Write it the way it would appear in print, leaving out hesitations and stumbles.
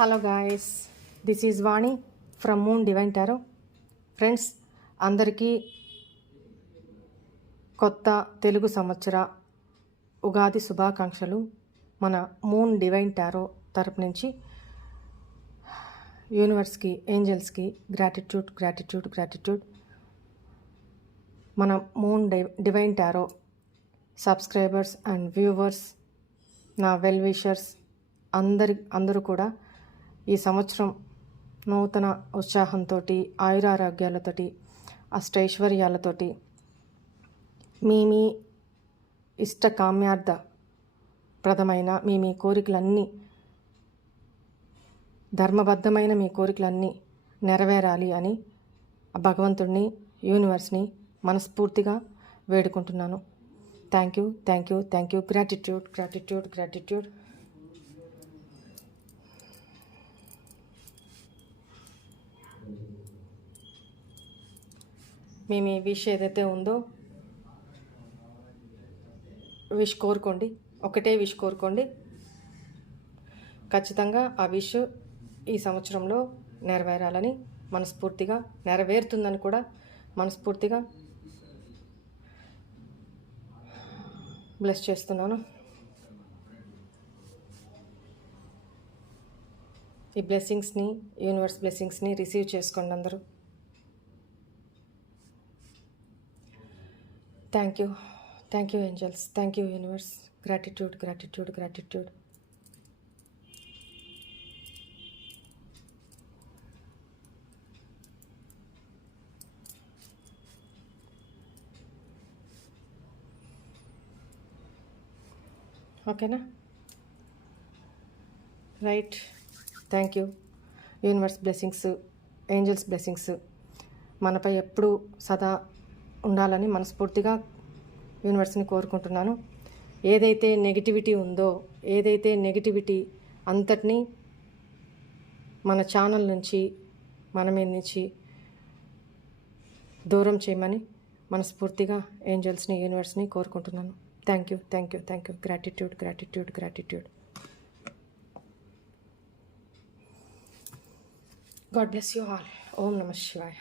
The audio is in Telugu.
Hello guys, this is Vani from moon divine tarot. Friends, అందరికీ కొత్త తెలుగు సంవత్సర ఉగాది శుభాకాంక్షలు. మన మూన్ డివైన్ టారో తరపు నుంచి యూనివర్స్కి, ఏంజల్స్కి గ్రాటిట్యూడ్. మన moon divine tarot subscribers and viewers, నా వెల్ విషర్స్ అందరూ కూడా ఈ సంవత్సరం నూతన ఉత్సాహంతో, ఆయురారోగ్యాలతోటి, అష్టైశ్వర్యాలతోటి మీ ఇష్ట కామ్యార్థ ప్రదమైన మీ కోరికలన్నీ, ధర్మబద్ధమైన మీ కోరికలన్నీ నెరవేరాలి అని భగవంతుడిని, యూనివర్స్ని మనస్ఫూర్తిగా వేడుకుంటున్నాను. Thank you. Gratitude. Me wish ఏదైతే ఉందో విష్ కోరుకోండి. ఒకటే విష్ కోరుకోండి. ఖచ్చితంగా ఆ విష్ ఈ సంవత్సరంలో నెరవేరాలని మనస్ఫూర్తిగా, నెరవేరుతుందని కూడా మనస్ఫూర్తిగా బ్లెస్ చేస్తున్నాను. ఈ బ్లెస్సింగ్స్ని, యూనివర్స్ బ్లెస్సింగ్స్ని రిసీవ్ చేసుకోండి అందరూ. Thank you angels, thank you universe. Gratitude. ఓకేనా? Right. Thank you. Universe blessings, angels blessings మనపై ఎప్పుడూ సదా ఉండాలని మనస్ఫూర్తిగా యూనివర్స్ని కోరుకుంటున్నాను. ఏదైతే నెగిటివిటీ ఉందో, ఏదైతే నెగిటివిటీ అంతటినీ మన ఛానల్ నుంచి, మన మీద నుంచి దూరం చేయమని మనస్ఫూర్తిగా ఏంజల్స్ని, యూనివర్స్ని కోరుకుంటున్నాను. Thank you. Gratitude. God bless you all. ఓం నమః శివాయ.